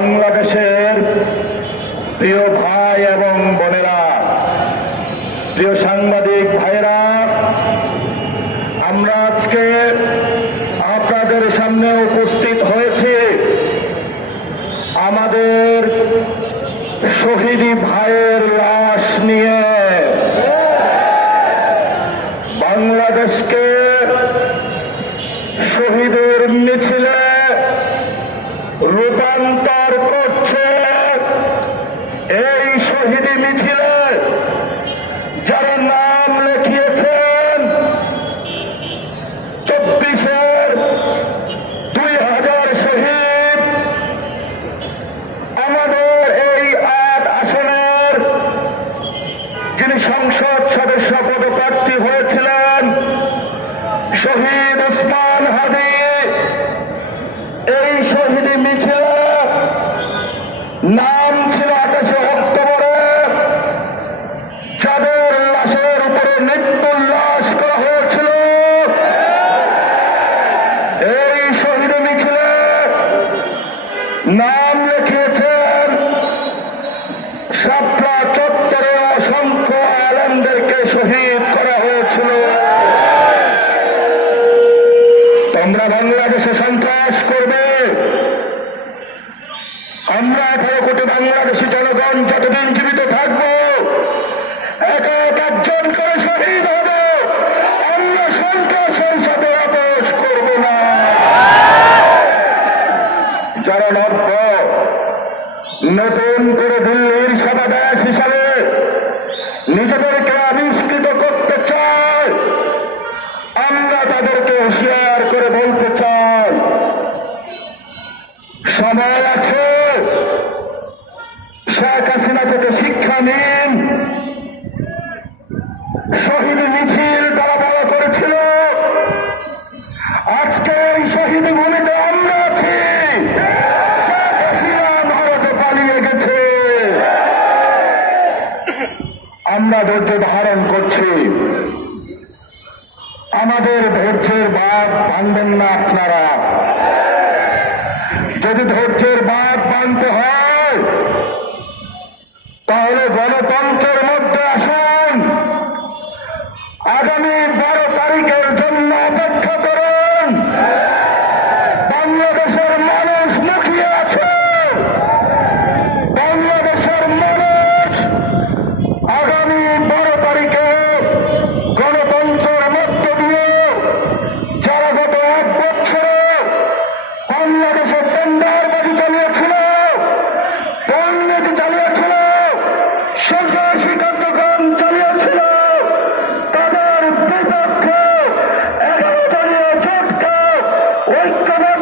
বাংলাদেশের প্রিয় ভাই এবং বোনেরা, প্রিয় সাংবাদিক ভাইরা, আমরা আজকে আপনাদের সামনে উপস্থিত হয়েছি আমাদের শহীদ ভাইয়ের লাশ নিয়ে। বাংলাদেশকে শহীদের মিছিলে রূপান্তর করছে এই শহীদ মিছিলে যারা নাম লিখিয়েছেন 24-এর 2000 শহীদ, আমাদের এই 8 আসনের যিনি সংসদ সদস্য পদপ্রার্থী হয়েছিলেন শহীদ ওসমান হাদি, এই শহীদ মিছিলে নাম ছিল 28 অক্টোবরে, যাদের লাশের উপরে মৃত্যুল্লাস করা হয়েছিল। এই শহীদ মিছিলে নাম লিখিয়েছেন শাপলা চত্বরে অসংখ্য আলেমদেরকে শহীদ করা হয়েছিল। তোমরা বাংলাদেশে সন্ত্রাস করবে, আমরা 18 কোটি বাংলাদেশি জনগণ যতদিন জীবিত থাকবো এক একজন করে শহীদ হব, আমরা সন্ত্রাসের সাথে আপোষ করব না। যারা নতুন করে দিল্লির সেবাদাস হিসাবে নিজেদেরকে আবিষ্কৃত করতে চায়, আমরা তাদেরকে হুঁশিয়ার করে বলতে চাই সময় আছে, শেখ হাসিনা থেকে শিক্ষা নিন। শহীদ মিছিল তারা বড় করেছিল, আজকে এই শহীদ ভূমিতে আমরা আছি। শেখ হাসিনা ভারতে পালিয়ে গেছে, আমরা ধৈর্য ধারণ করছি। আমাদের ধৈর্যের বাঁধ ভাঙবেন না আপনারা। যদি ধৈর্যের বাঁধ ভাঙতে হয় তাহলে গণতন্ত্রের মধ্যে আসুন। আগামী 12 তারিখের জন্য অপেক্ষা করুন। বাংলাদেশের মানুষ মুখিয়ে আছে, বাংলাদেশের মানুষ আগামী 12 তারিখে গণতন্ত্রের মধ্য দিয়ে যারা গত 1 বছরে বাংলাদেশের টেন্ডারবাজি চালিয়েছিল, দুর্নীতি চালিয়েছিল, সন্ত্রাসী কার্যক্রম চালিয়েছিল, তাদের বিপক্ষে 11 দলীয় জোটকে ঐক্যবদ্ধ